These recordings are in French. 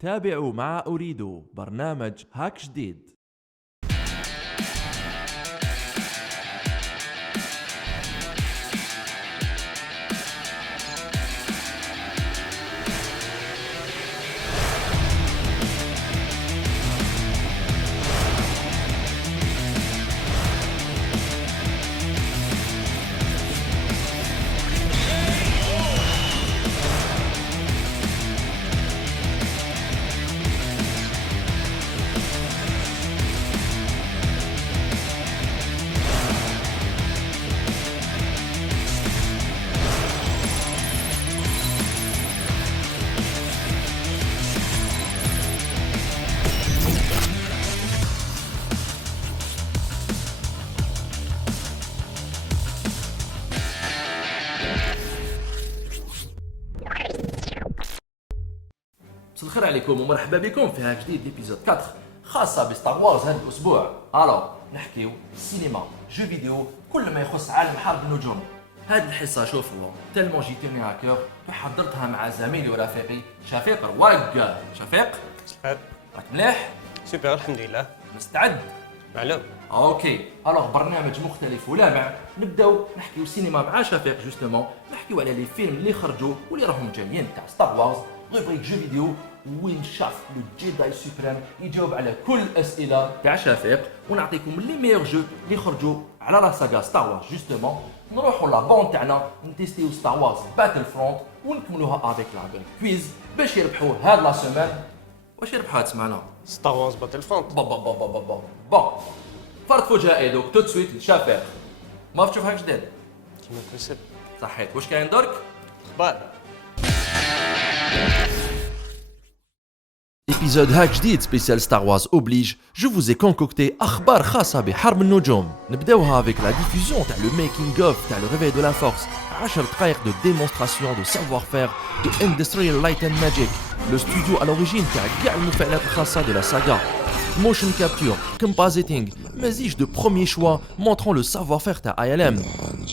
تابعوا مع أريد برنامج هاك جديد. مساء الخير عليكم ومرحبا بكم في هاك جديد ليبيزود 4 خاصة بستار وارز هذا الأسبوع. الوغ نحكيو سينما جو فيديو كل ما يخص عالم حرب النجوم. هذه الحصة شوفوا تالمون جيتني هاكر حضرتها مع زميلي ورفيقي شفيق الورق. شفيق صحيح راك مليح؟ سوبر الحمد لله مستعد؟ معلوم. اوكي الوغ برنامج مختلف ولامع. نبداو نحكيو سينما مع شفيق جوستومون نحكيو على لي فيلم اللي خرجوا واللي راهم جايين تاع ستار وارز روبريك جو فيديو وين شاف لو جيداي سوبريم يجاوب على كل الاسئله تاع شفيق ونعطيكم لي ميور جو اللي خرجوا على لا ساغا ستار وارز. جوستومون نروحوا لابون تاعنا نتيستيو ستار وارز باتل فرونت ونكملوها افيك لا كويز باش يربحوا هاد لا سيمين. واش يربحوا هاد السمانه؟ ستار وارز باتل فرونت. بون فرد فجائي دوك تو سويت لشفيق. ما تشوف هاك جديد كيما كنت صحيت. واش كاين درك؟ اخبار Épisode hack جديد spécial Star Wars oblige, je vous ai concocté أخبار خاصة بحرب النجوم. نبداوها avec la diffusion تاع le making of تاع le réveil de la force. 10 دقائق de démonstration de savoir-faire de Industrial Light and Magic, le studio à l'origine تاع كاع المفاعلات الخاصة de la saga. Motion capture, compositing, مزيج de premier choix montrant le savoir-faire تاع ILM.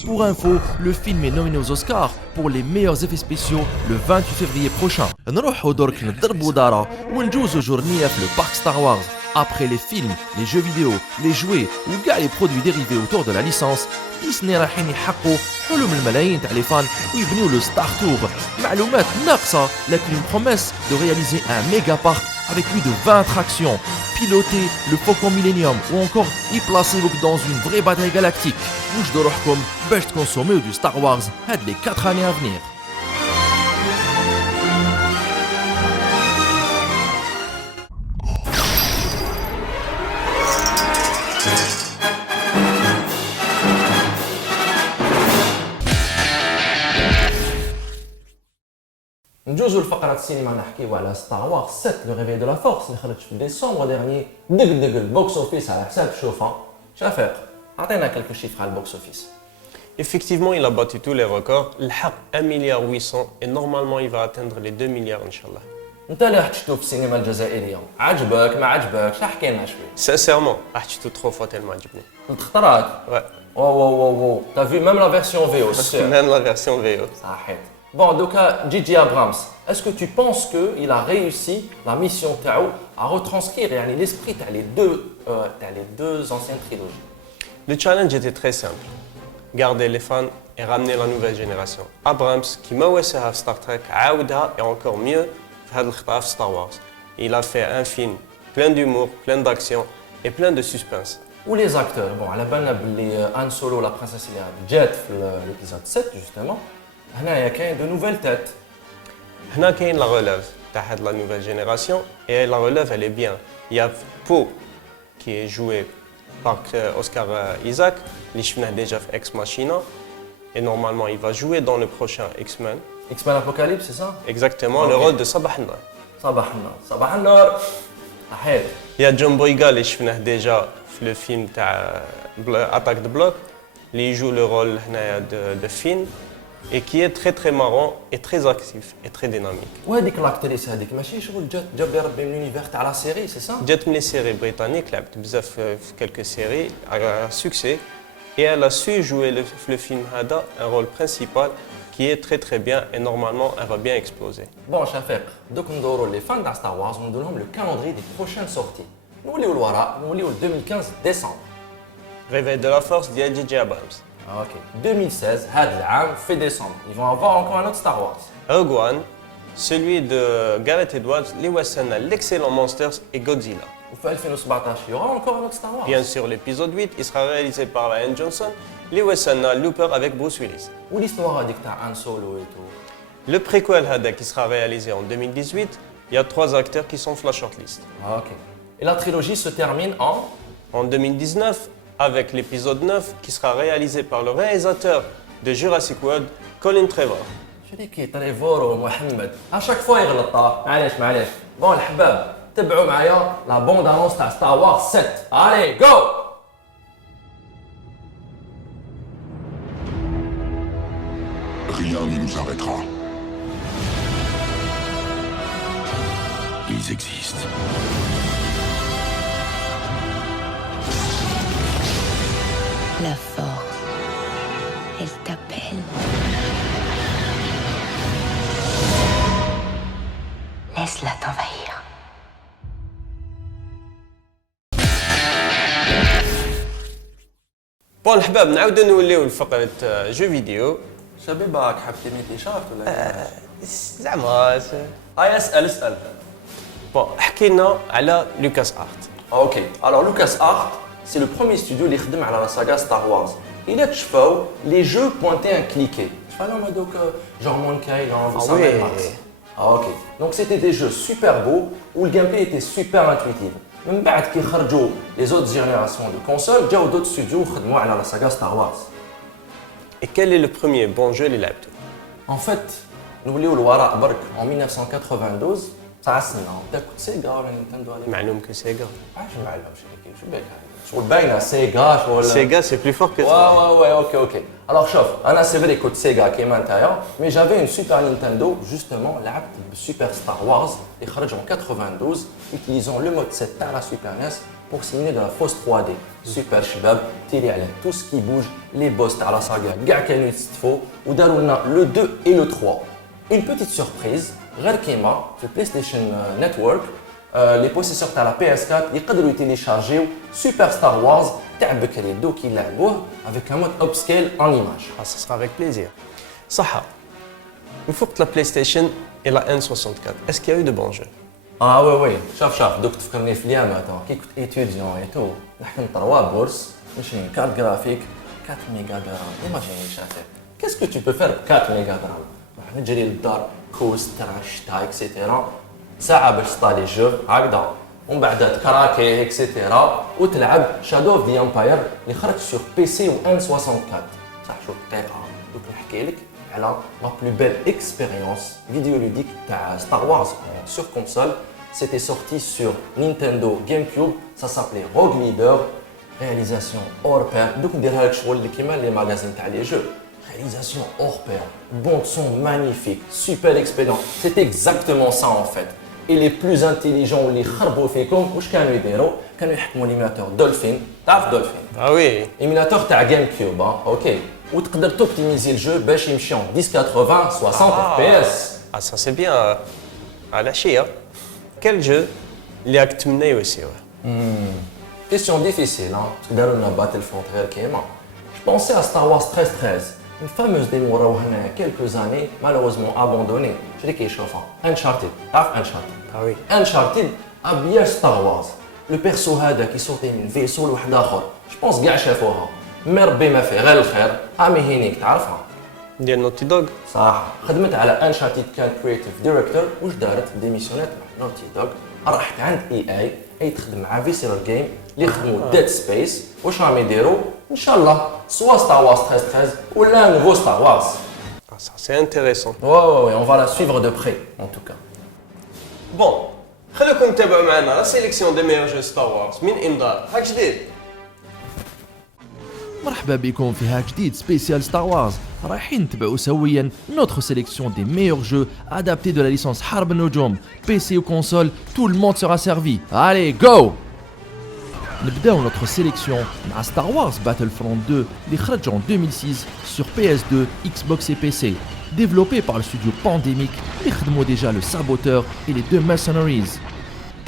Pour info, le film est nominé aux Oscars pour les meilleurs effets spéciaux le 28 février prochain. نروحو درك نضربو دارة ونجوزو جورنية في le parc Star Wars. Après les films, les jeux vidéo, les jouets ou gars les produits dérivés autour de la licence, Disney رايحين يحققوا حلم الملايين تاع لي فان ويبنيو لو ستار تور. معلومات ناقصة لكن une promesse de réaliser un méga parc avec plus de 20 attractions, piloter le Faucon Millennium ou encore y placer dans une vraie bataille galactique. وجدوا روحكم باش تكونسوميو du Star Wars هاد les 4 années à venir. نجوزو لفقرة السينما نحكيو على ستار وارز 7 لو ريفي دو لا فورس اللي خرج في ديسمبر ديرني دق البوكس اوفيس على حساب شوفا. شفيق عطينا كلكو شيفر على البوكس اوفيس. Effectivement, il a battu tous les records. الحق 1 مليار 800 et normalement il va atteindre les 2 milliards ان شاء الله. انت اللي راح تشوف في السينما الجزائريه عجبك ما عجبكش احكي لنا شويه. Sincèrement, راح شفتو 3 fois tellement عجبني. ثلاث خطرات. Ouais. واو t'as vu même la version VO c'est sûr. Même la version VO. صحيت. Bon, donc J.J. Abrams, est-ce que tu penses qu'il a réussi la mission تاعو à retranscrire يعني l'esprit تاع les deux anciennes trilogies? Le challenge était très simple. Garder les fans et ramener la nouvelle génération. Abrams, qui m'a وسعها في Star Trek, عاودها et encore mieux في هذا الخطا في Star Wars. Il a fait un film plein d'humour, plein d'action et plein de suspense. Ou les acteurs, bon, على بالنا باللي Han Solo, la princesse اللي جات في l'épisode 7 justement. هنايا كاين de nouvelles têtes. هنا كاين la relève تاع هاد la nouvelle génération et la relève elle est bien. Il y a Poe qui est joué par Oscar Isaac, اللي شفناه déjà في Ex Machina et normalement il va jouer dans le prochain X-Men. X-Men Apocalypse, c'est ça? Exactement, le rôle de Sabah النار. صباح النور. صحيح. Il y a John Boyega اللي شفناه déjà في le film تاع Attack the Block, اللي joue le rôle هنايا de Finn. Et qui est très très marrant et très actif et très dynamique. وهذيك لاكتريس هذيك ماشي شغل جاب لي ربي من لونيفير تاع لا سيري سي سا؟ جات من لي سيري بريطانيك لعبت بزاف في quelques séries à succès et elle a su jouer le film Hada un rôle principal qui est très très bien et normalement elle va bien exploser. Bon, Shafiq, donc nous avons les fans de Star Wars, nous donnons le calendrier des prochaines sorties. Nous allons le voir, nous allons le 2015 décembre. Réveil de la force d'J. J. Abrams. Ok. 2016, هذا العام fait décembre. Ils vont avoir encore un autre Star Wars. Rogue One, celui de Gareth Edwards, Lee Wesson, l'excellent Monsters et Godzilla. Au fait 2017, il y aura encore un autre Star Wars. Bien sûr, l'épisode 8, il sera réalisé par Rian Johnson, Lee Wesson, Looper avec Bruce Willis. Où l'histoire avec Han Solo et tout. Le préquel Hada qui sera réalisé en 2018, il y a 3 acteurs qui sont sur la shortlist. Ok. Et la trilogie se termine En 2019, avec l'épisode 9 qui sera réalisé par le réalisateur de Jurassic World, Colin Trevorrow. شريكي تريفور ومحمد chaque fois يغلط معليش بون الحباب تبعوا معايا لا بوند انونس تاع ستار وارز 7 allez go. Rien ne nous arrêtera. Ils existent. La force, elle t'appelle. Laisse-la t'envahir. بون الحباب نعاودو نوليو لفقرة جو فيديو. شبيبك حاب تمي تيشارت ولا زعما هاي اسال بون حكي لنا على لوكاس ارت. اوكي alors Lucas Art c'est le premier studio اللي خدم على لا ساغا ستار وارز. Il اكتشفوا لي جو بوينتي ان كليكي شحال هما دوك genre Monkey Island Ah oui. ok donc c'était des jeux super beaux où le gameplay était super intuitif. من بعد كي خرجوا les autres générations de consoles جاو d'autres studios خدموا على لا ساغا ستار وارز. Et quel est le premier bon jeu اللي لعبته؟ En fait, نوليو للوراء برك en 1992 تاع السنه بداك سيجا ولا نينتندو هذيك معلوم كو سيجا. علاش ما علمش هيك شو بالك شغل باينه سيجا شغل سيجا سي بلو فور كو ouais, ok. Alors شوف انا سي فري كنت سيجا كيما نتايا مي جافي اون سوبر نينتندو جوستومون لعبت بسوبر ستار وارز اللي خرج en 92 utilisant le mode 7 تاع لا سوبر NES pour simuler de la fausse 3D. Super شباب تيري على tout ce qui bouge les boss تاع لا ساغا كاع كانوا يستفوا وداروا لنا le 2 et le 3. Une petite surprise غير كيما في البلايستيشن نتورك لي بوسيسور تاع لا PS4 يقدروا يتيليشارجيو سوبر ستار وارز تاع بكري دوك يلعبوه avec un mode upscale en image. Ah, ça sera avec plaisir. صح. Une fois que la PlayStation et la N64, est-ce qu'il y a eu de bons jeux؟ وي شوف دوك تفكرني في اليامات كي كنت ايتوديون اي تو نحكم 3 بورس ماشي كارت جرافيك 4 ميجا درام ايماجيني شافي كيسكو تو بو فير 4 ميجا درام نروح نجري للدار كوست تاع الشتا اكسيتيرا ساعه باش تطالي جو هكذا ومن بعد كراكي اكسيتيرا وتلعب شادو اوف ذا امباير اللي خرج سور بي سي و ان 64 صح شوف دقيقه دوك نحكي لك على لا بلو بيل اكسبيريونس فيديولوديك تاع ستار وارز سور كونسول. C'était sorti sur Nintendo GameCube, ça s'appelait Rogue Leader, réalisation hors pair. Donc on dirait que les magasins تاع les jeux. Réalisation hors pair, bande son magnifique, super expérience. C'est exactement ça en fait. Et les plus intelligents اللي خربوا فيكم واش كانوا يديروا؟ كانوا يحكموا ليميناتور دولفين، تعرف دولفين؟ Ah oui. ايميناتور تاع جيم كيوب اوكي وتقدر توبتيميزي الجو باش يمشي 1080 60 FPS. Ah ça c'est bien. على شيء. Quel jeu اللي راك تمنى يوسيوه؟ Question difficile, hein. تقدروا لنا Battlefront غير كيما. Je pensais à Star Wars 1313, une fameuse démo راهو هنا il y a quelques années, malheureusement abandonnée. شري كيشوفها Uncharted, تعرف Uncharted؟ Ah oui. Uncharted habillage Star Wars. Le perso هذا كي صوتي من فيسو لواحد اخر. Je pense كاع شافوها. مي ربي ما فيه غير الخير. امي هينيك تعرفها؟ ديال نوتي دوغ. صح خدمت على Uncharted كان كريتيف دايركتور واش دارت ديميسيونات مع نوتي دوغ راحت عند اي تخدم مع فيسيرال جيم اللي خدموا ديد سبيس واش راهم يديروا ان شاء الله سوا ستار وارز 1313 ولا نوفو ستار وارز. Ah ça c'est intéressant. Ouais, on va la suivre de près en tout cas. Bon, خليكم تتابعوا معنا لا سيليكسيون دي ميور جو ستار وارز من انذار هاك جديد. مرحبا بكم في هاك جديد سبيسيال ستار وارز. رايحين نتبعوا سويا notre sélection des meilleurs jeux adaptés de la licence حرب النجوم PC ou console, tout le monde sera servi. Allez, go! نبداو notre sélection مع Star Wars Battlefront 2 اللي خرج en 2006 sur PS2, Xbox et PC, développé par le studio Pandemic اللي خدموا déjà le Saboteur et les deux Mercenaries.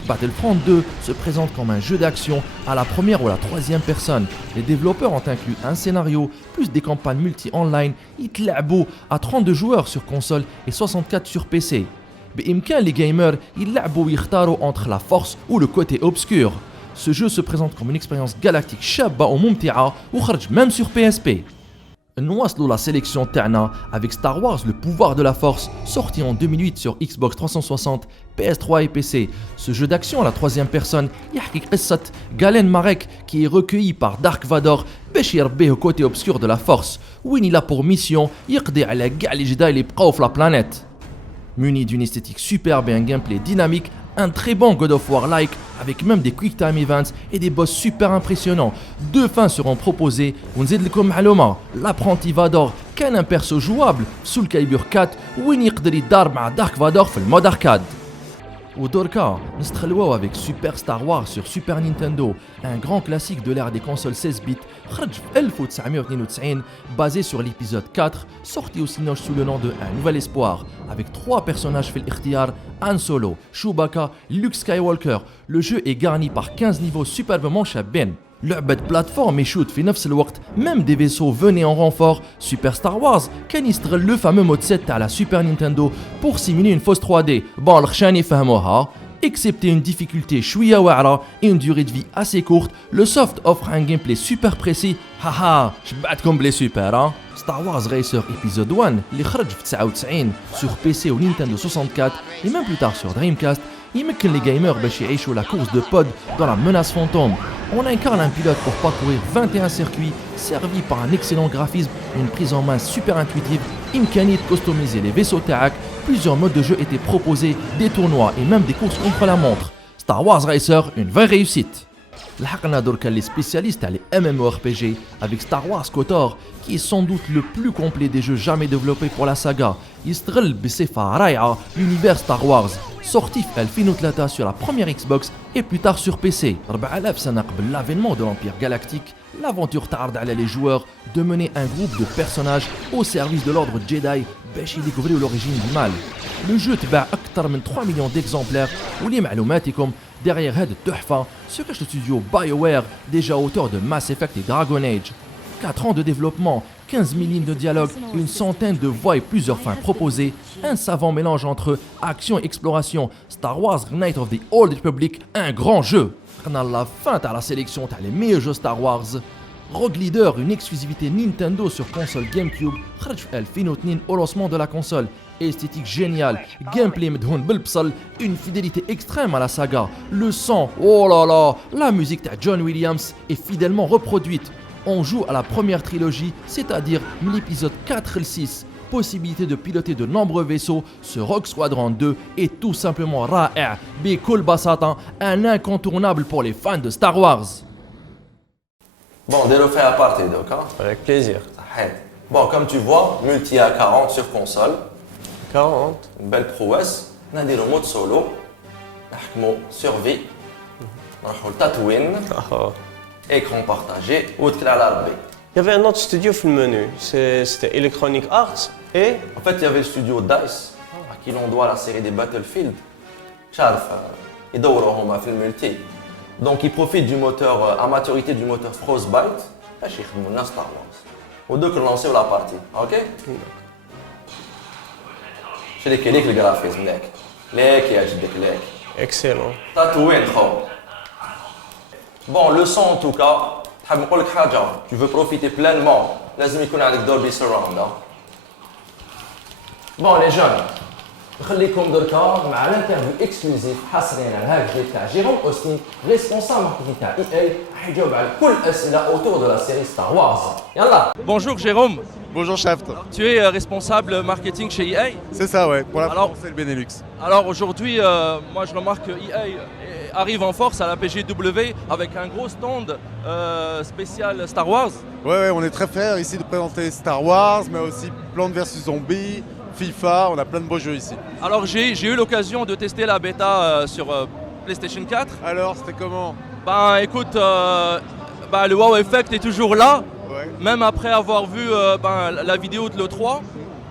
Battlefront 2 se présente comme un jeu d'action à la première ou la troisième personne. Les développeurs ont inclus un scénario, plus des campagnes multi-online, يتلعبوا à 32 joueurs sur console et 64 sur PC. بإمكان les gamers يلعبوا ويختاروا entre la force ou le côté obscur. Ce jeu se présente comme une expérience galactique شابة وممتعة وخرج même sur PSP. نواصلوا la sélection تاعنا avec Star Wars le pouvoir de la force, sorti en 2008 sur Xbox 360, PS3 et PC. Ce jeu d'action à la troisième personne يحكي قصة Galen Marek qui est recueilli par Dark Vador باش يربيه côté obscur de la force, وين il a pour mission يقضي على كاع les Jedi اللي بقاو في la planète. Muni d'une esthétique superbe et un gameplay dynamique, un très bon God of War-like avec même des quick time events et des boss super impressionnants. Deux fins seront proposées. ونزيد لكم معلومة, l'apprenti Vador كان un perso jouable sous le calibre 4 وين يقدر يتضارب مع Dark Vador في المود arcade. ودوركا نستخلواو avec Super Star Wars sur Super Nintendo, un grand classique de l'ère des consoles 16 bits, خرج في 1992, basé sur l'épisode 4, sorti au cinéma sous le nom de Un Nouvel Espoir, avec 3 personnages في الاختيار, Han Solo, Chewbacca, Luke Skywalker. Le jeu est garni par 15 niveaux superbement شابين. لعبة بلاتفورم et shoot في نفس الوقت, même des vaisseaux venaient en renfort. Super Star Wars كان يستغل le fameux mode 7 à la Super Nintendo pour simuler une fausse 3D. Bon, الخشان يفهموها. Excepté une difficulté شوية واعرة et une durée de vie assez courte, le soft offre un gameplay super précis. Haha, شبعتكم بلي super hein. Star Wars Racer Episode 1 اللي خرج في 99 sur PC ou Nintendo 64 et même plus tard sur Dreamcast, يمكن les gamers باش يعيشوا la course de pod dans la menace fantôme. On incarne un pilote pour parcourir 21 circuits, servi par un excellent graphisme et une prise en main super intuitive. إمكانية de customiser les vaisseaux تاعك. Plusieurs modes de jeu étaient proposés, des tournois et même des courses contre la montre. Star Wars Racer, une vraie réussite. لحقنا دركا les spécialistes à les MMORPG avec Star Wars KOTOR, qui est sans doute le plus complet des jeux jamais développés pour la saga. يستغل بصفة رائعة l'univers Star Wars, sorti en 2003 sur la première Xbox et plus tard sur PC. 4000 سنة قبل l'avènement de l'Empire Galactique, l'aventure تعرض على les joueurs de mener un groupe de personnages au service de l'ordre Jedi باش يديكوفريو l'origine du mal. Le jeu تباع أكثر من 3 millions d'exemplaires ولمعلوماتكم derrière هذه التحفة se cache le studio BioWare, déjà auteur de Mass Effect et Dragon Age. 4 ans de développement, 15 000 lignes de dialogue, une centaine de voix et plusieurs fins proposées, un savant mélange entre action et exploration. Star Wars Knights of the Old Republic, un grand jeu. On a la fin à la sélection t'as les meilleurs jeux Star Wars. Rogue Leader, une exclusivité Nintendo sur console GameCube, خرج في 2002 au lancement de la console. Esthétique géniale, gameplay مدهون بالبصل, une fidélité extrême à la saga. Le son, oh là là, la musique de John Williams est fidèlement reproduite. On joue à la première trilogie, c'est-à-dire l'épisode 4 et 6. Possibilité de piloter de nombreux vaisseaux, ce Rogue Squadron 2 est tout simplement رائع, بكل بساطة, un incontournable pour les fans de Star Wars. Bon, dès le fait à partir donc, hein. Avec plaisir. Bon, comme tu vois, multi à 40 sur console. 40. Une belle prouesse. On a le mode solo. On a survie. On a Tatooine. Écran partagé. Il y avait un autre studio dans le menu. C'était Electronic Arts et... En fait, il y avait le studio DICE, à qui l'on doit la série des Battlefield. Charf, ils doivent faire le multi. Donc, ils profitent du moteur, à maturité du moteur Frostbite. Et ils font Star Wars. Ou deux que lancer la partie. Ok? Je les clique le graphisme. Les qui agit des clics. Excellent. Tatooine, bon, le son en tout cas, tu veux profiter pleinement, لازم يكون عندك Dolby Surround. Bon les jeunes, نخليكم دركا مع الانترفيو اكسكلوزيف حصريا على هذا الفيديو تاع جيروم اوستين ريسبونسابل ماركتينغ تاع EA راح يجاوب على كل الاسئله autour de la série Star Wars. يلا. Bonjour Jérôme. Bonjour Shaft. Tu es responsable marketing chez EA. C'est ça, ouais, pour la Alors- France et le Benelux. Alors aujourd'hui, moi je remarque que EA arrive en force à la PGW avec un gros stand spécial Star Wars. Ouais, on est très fiers ici de présenter Star Wars, mais aussi Plants vs Zombies, FIFA, on a plein de beaux jeux ici. Alors j'ai eu l'occasion de tester la bêta sur PlayStation 4. Alors, c'était comment? Ben écoute, le wow effect est toujours là, Ouais. même après avoir vu la vidéo de l'E3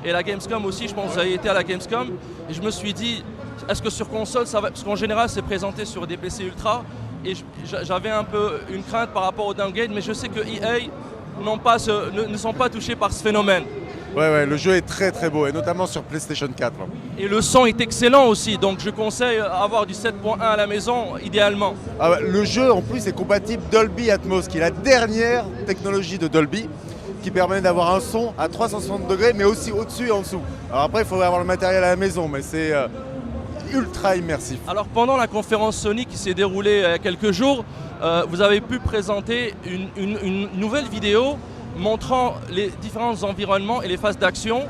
et la Gamescom aussi, je pense que vous avez été à la Gamescom, et je me suis dit, est-ce que sur console ça va, parce qu'en général c'est présenté sur des PC Ultra, et j'avais un peu une crainte par rapport au downgrade, mais je sais que EA ne sont pas touchés par ce phénomène. Ouais, le jeu est très très beau, et notamment sur PlayStation 4. Et le son est excellent aussi, donc je conseille avoir du 7.1 à la maison, idéalement. Ah ouais, le jeu en plus est compatible Dolby Atmos, qui est la dernière technologie de Dolby, qui permet d'avoir un son à 360 degrés, mais aussi au-dessus et en dessous. Alors après, il faudrait avoir le matériel à la maison, mais c'est ultra immersif. Alors pendant la conférence Sony qui s'est déroulée il y a quelques jours, vous avez pu présenter une nouvelle vidéo montrant les différents environnements et les phases d'action.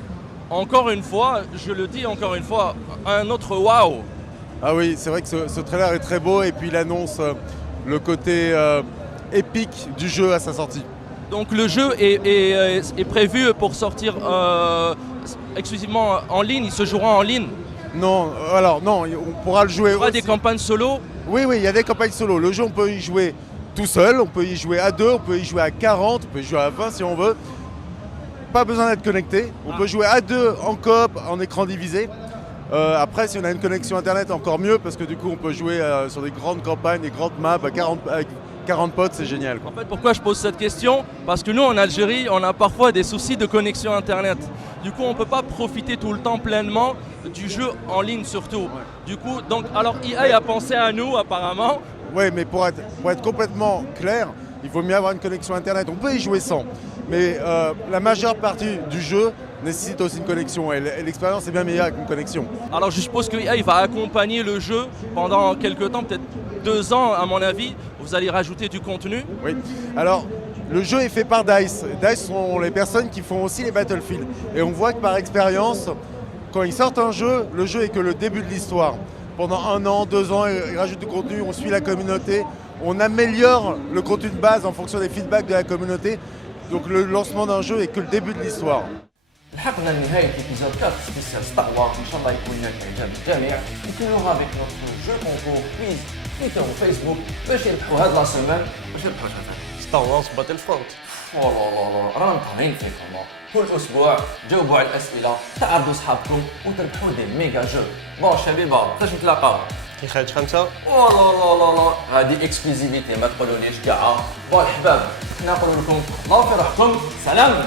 Encore une fois, je le dis encore une fois, un autre wow. Ah oui, c'est vrai que ce trailer est très beau, et puis il annonce le côté épique du jeu à sa sortie. Donc le jeu est prévu pour sortir exclusivement en ligne, il se jouera en ligne. Non, alors non, on pourra le jouer Il y aura aussi. des campagnes solo. Oui, il y a des campagnes solo. Le jeu, on peut y jouer tout seul, on peut y jouer à 2, on peut y jouer à 40, on peut y jouer à 20 si on veut. Pas besoin d'être connecté. On peut jouer à 2 en coop, en écran divisé. Après, si on a une connexion internet, encore mieux, parce que du coup, on peut jouer sur des grandes campagnes, des grandes maps avec 40 potes, c'est génial, quoi. En fait, pourquoi je pose cette question? Parce que nous, en Algérie, on a parfois des soucis de connexion Internet. Du coup, on ne peut pas profiter tout le temps pleinement du jeu en ligne surtout. Du coup, donc, alors EA a pensé à nous apparemment. Oui, mais pour être complètement clair, il vaut mieux avoir une connexion internet. On peut y jouer sans, mais la majeure partie du jeu nécessite aussi une connexion, et l'expérience est bien meilleure avec une connexion. Alors je suppose que EA va accompagner le jeu pendant quelques temps, peut-être 2 ans à mon avis. Vous allez rajouter du contenu. Oui. Alors, le jeu est fait par DICE. DICE sont les personnes qui font aussi les Battlefield. Et on voit que par expérience, quand ils sortent un jeu, le jeu est que le début de l'histoire. Pendant 1 an, 2 ans, ils rajoutent du contenu, on suit la communauté, on améliore le contenu de base en fonction des feedbacks de la communauté. Donc le lancement d'un jeu est que le début de l'histoire. لحقنا لنهاية الإبيزود 4 سبيسيال ستار وارز، إن شاء الله يكون نال إعجاب الجميع. نكملوها avec notre jeu concours quiz تويتر وفيسبوك باش يربحوا هاد لا سيمين، باش يربحوا شافعي. ستار وورز باتل فرونت. والله رانا مطهرين فيكم. كل أسبوع جاوبوا على الأسئلة، تعرضوا صحابكم وتربحوا دي ميجا جو. بون شبيبة فاش نتلاقاو؟ كي خارج 5. والله هذه اكسكلوزيفيتي ما تقولونيش كاع. بون الحباب حنا نقول لكم الله في روحكم، سلام.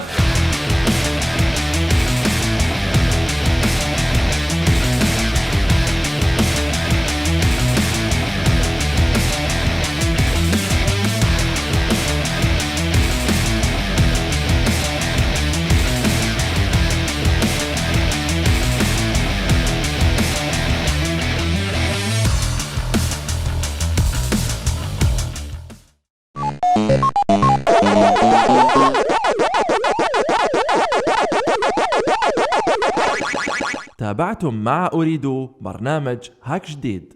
تابعتم مع أريدو برنامج هاك جديد.